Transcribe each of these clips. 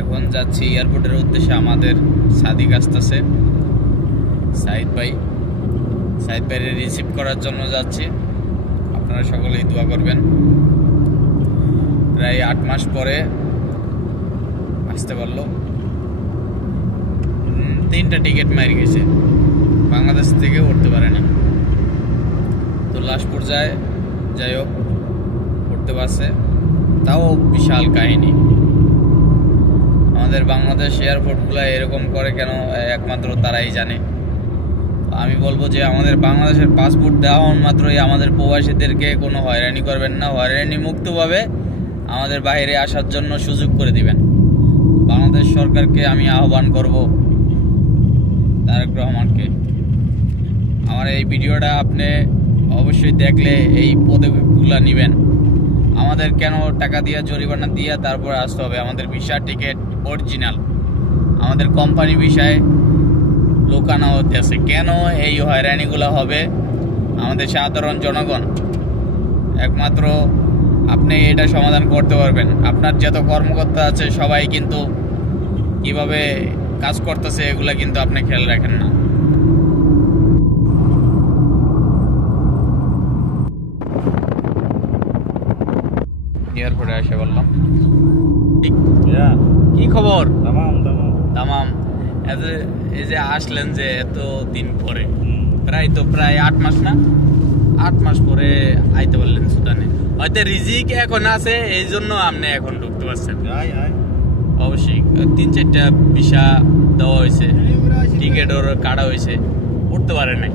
এখন যাচ্ছি এয়ারপোর্টের উদ্দেশ্যে। আমাদের সাদিক আসতেছে, সাইদ ভাইয়ের রিসিভ করার জন্য যাচ্ছি। আপনারা সকলেই দোয়া করবেন। প্রায় 8 মাস পরে আসতে পারলো। 3টা টিকিট মারি গেছে, বাংলাদেশ থেকে উঠতে পারেনি। তো লাস্ট পর্যায়ে যাই হোক উঠতে পারছে, তাও বিশাল কাহিনী। আমাদের বাংলাদেশ এয়ারপোর্টগুলো এরকম করে কেন, একমাত্র তারাই জানে। আমি বলবো যে আমাদের বাংলাদেশের পাসপোর্ট দেওয়া মাত্রই আমাদের প্রবাসীদেরকে কোনো হয়রানি করবেন না, হয়রানি মুক্তভাবে আমাদের বাইরে আসার জন্য সুযোগ করে দিবেন। বাংলাদেশ সরকারকে আমি আহ্বান করব, তারেক রহমানকে। আমার এই ভিডিওটা আপনি অবশ্যই দেখলে এই পদক্ষেপগুলো নেবেন। আমাদের কেন টাকা দিয়ে জরিমানা দিয়ে তারপরে আসতে হবে? আমাদের ভিসা টিকিট অরিজিনাল, আমাদের কোম্পানি ভিসায় লোকানো হতেছে। কেন এই হয়রানিগুলো হবে আমাদের সাধারণ জনগণ? একমাত্র আপনি এটা সমাধান করতে পারবেন। আপনার যত কর্মকর্তা আছে সবাই কিন্তু কিভাবে কাজ করতেছে এগুলা কিন্তু আপনি খেয়াল রাখেন না। এয়ারপোর্টে এসে বললাম, কি খবর? তামাম। এই যে আসলেন যে এত দিন পরে, প্রায় 8 মাস না, 8 মাস পরে আইতে বললেন সুদানে। হয়তো রিজিক এখন আছে, এই জন্য আপনি এখন ঢুকতে পারছেন। অবশ্যই 3-4টা ভিসা দেওয়া হয়েছে, টিকিটও কাটা হয়েছে, উঠতে পারে নাই।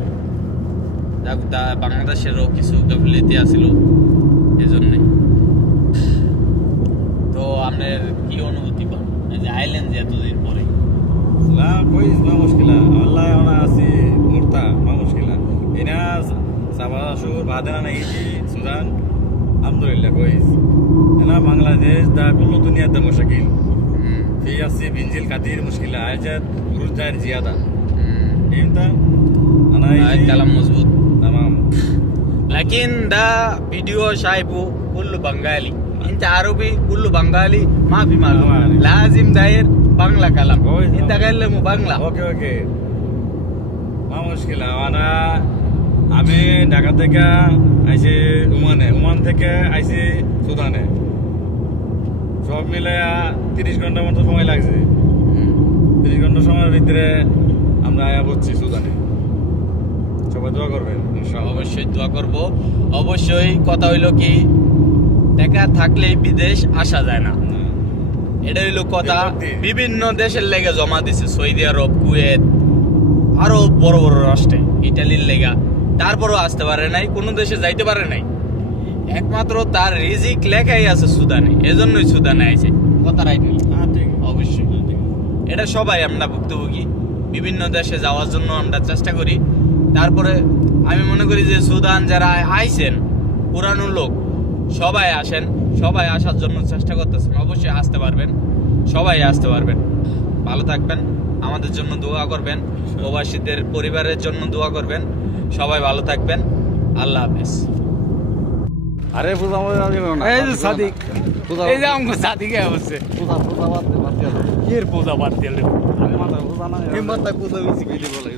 বাংলাদেশেরও কিছু গাফিলতি আছিল, এই জন্যই। তো আপনার কি অনুভূতি পান যে আইলেন যে এতদিন পরে? Pois vamos que lá, Allah é uma assim murta, vamos que lá. E na sabah shur badana nahi thi Sudan, alhamdulillah pois. Na Bangladesh da kullu dunia da mushkil. Fi asi binjil kathir mushkil ajat urudar ziyada. Imta ana ay kalam mazbut tamam. Lakin da video shaibu kullu Bengali. Inta Arabi kullu Bengali ma fi malum. Lazim dair Bangla কালাম, ইন্দা গাইলে মু বাংলা। ওকে মা মুশকিল আনা। আমি ঢাকা থেকে আইছি Oman থেকে আইছি সুদানে। সব মিলে 30 ঘন্টার মতো সময় লাগছে। 30 ঘন্টা সময়ের ভিতরে আমরা আয়া পড়ছি সুদানে। সবাই দোয়া করবেন ইনশাআল্লাহ। অবশ্যই দোয়া করব। অবশ্যই কথা হইল কি, টাকা থাকলেই বিদেশ আসা যায় না, এটা হইল কথা। বিভিন্ন দেশের লেগে জমা দিছে, সৌদি আরব, কুয়েত, আরো বড় বড় রাষ্ট্রে, ইটালির লেগা, তারপরও আসতে পারে নাই, কোনো দেশে যাইতে পারে নাই। একমাত্র তার রিজিক লেখাই আছে সুদানে, এজন্যই সুদানে আইছে। কথা রাইট নেই? অবশ্যই এটা সবাই আমরা ভুক্তভোগী। বিভিন্ন দেশে যাওয়ার জন্য আমরা চেষ্টা করি। তারপরে আমি মনে করি যে সুদান যারা আইছেন, পুরানো লোক, সবাই আসেন, সবাই আসার জন্য চেষ্টা করতেছেন। অবশ্যই আসতে পারবেন, সবাই আসতে পারবেন। ভালো থাকবেন, আমাদের জন্য দোয়া করবেন, প্রবাসীদের পরিবারের জন্য দোয়া করবেন। সবাই ভালো থাকবেন, আল্লাহ হাফেজ। আরে পূজা এই যে সাদিক, এই যে আমগো সাদিকে আছে। পূজা বাদ এর পূজা বাদ দিলে আমি মাথা পূজা না এই মাথা পূজা হইছে কি বলে